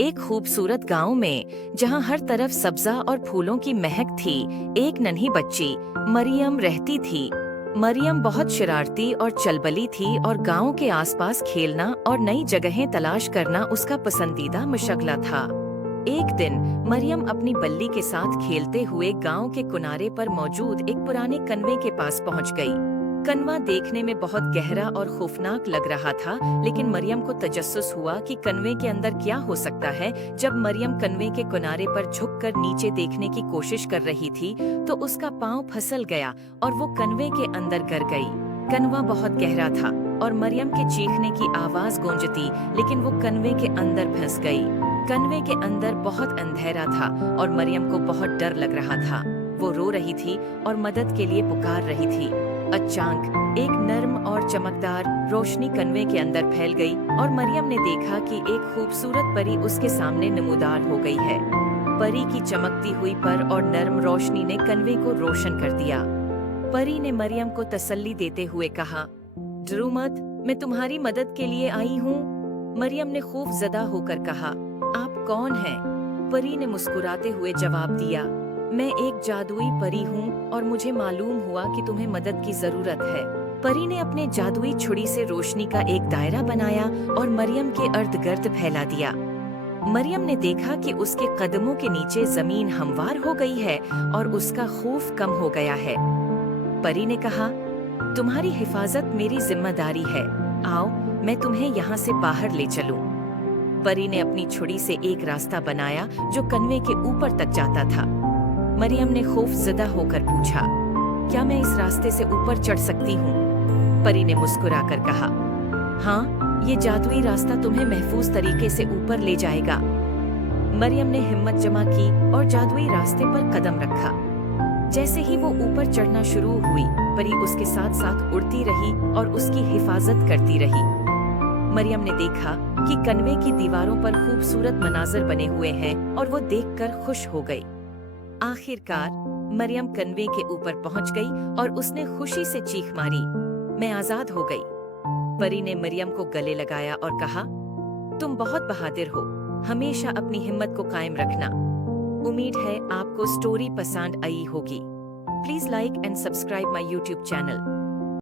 एक खूबसूरत गांव में जहां हर तरफ सब्जा और फूलों की महक थी, एक नन्ही बच्ची मरियम रहती थी। मरियम बहुत शरारती और चलबली थी और गांव के आसपास खेलना और नई जगहें तलाश करना उसका पसंदीदा मशगला था। एक दिन मरियम अपनी बल्ली के साथ खेलते हुए गांव के किनारे पर मौजूद एक पुराने कनवे के पास पहुंच गई। कनवा देखने में बहुत गहरा और खौफनाक लग रहा था, लेकिन मरियम को तजस्सुस हुआ कि कनवे के अंदर क्या हो सकता है। जब मरियम कनवे के किनारे पर झुककर नीचे देखने की कोशिश कर रही थी तो उसका पांव फिसल गया और वो कनवे के अंदर गिर गई। कनवा बहुत गहरा था और मरियम के चीखने की आवाज गूंजती, लेकिन वो कनवे के अंदर फंस गई। कनवे के अंदर बहुत अंधेरा था और मरियम को बहुत डर लग रहा था। वो रो रही थी और मदद के लिए पुकार रही थी। अचानक एक नर्म और चमकदार रोशनी कनवे के अंदर फैल गई और मरियम ने देखा कि एक खूबसूरत परी उसके सामने नमूदार हो गई है। परी की चमकती हुई पर और नर्म रोशनी ने कनवे को रोशन कर दिया। परी ने मरियम को तसल्ली देते हुए कहा, डरो मत, मैं तुम्हारी मदद के लिए आई हूँ। मरियम ने खौफ ज़दा होकर कहा, आप कौन हैं? परी ने मुस्कुराते हुए जवाब दिया, मैं एक जादुई परी हूँ और मुझे मालूम हुआ कि तुम्हें मदद की जरूरत है। परी ने अपने जादुई छुरी से रोशनी का एक दायरा बनाया और मरियम के इर्द-गिर्द फैला दिया। मरियम ने देखा कि उसके कदमों के नीचे जमीन हमवार हो गई है और उसका खौफ कम हो गया है। परी ने कहा, तुम्हारी हिफाजत मेरी जिम्मेदारी है, आओ मैं तुम्हें यहाँ से बाहर ले चलूं। परी ने अपनी छुरी से एक रास्ता बनाया जो कनवे के ऊपर तक जाता था। मरियम ने खौफज़दा होकर पूछा, क्या मैं इस रास्ते से ऊपर चढ़ सकती हूँ? परी ने मुस्कुराकर कहा, हाँ, ये जादुई रास्ता तुम्हें महफूज तरीके से ऊपर ले जाएगा। मरियम ने हिम्मत जमा की और जादुई रास्ते पर कदम रखा। जैसे ही वो ऊपर चढ़ना शुरू हुई, परी उसके साथ साथ उड़ती रही और उसकी हिफाजत करती रही। मरियम ने देखा कि कनवे की दीवारों पर खूबसूरत मनाजर बने हुए हैं और वो देखकर खुश हो गई। आखिरकार मरियम कनवे के ऊपर पहुंच गई और उसने खुशी से चीख मारी, मैं आजाद हो गई। परी ने मरियम को गले लगाया और कहा, तुम बहुत बहादुर हो, हमेशा अपनी हिम्मत को कायम रखना। उम्मीद है आपको स्टोरी पसंद आई होगी। Please like and subscribe my YouTube channel.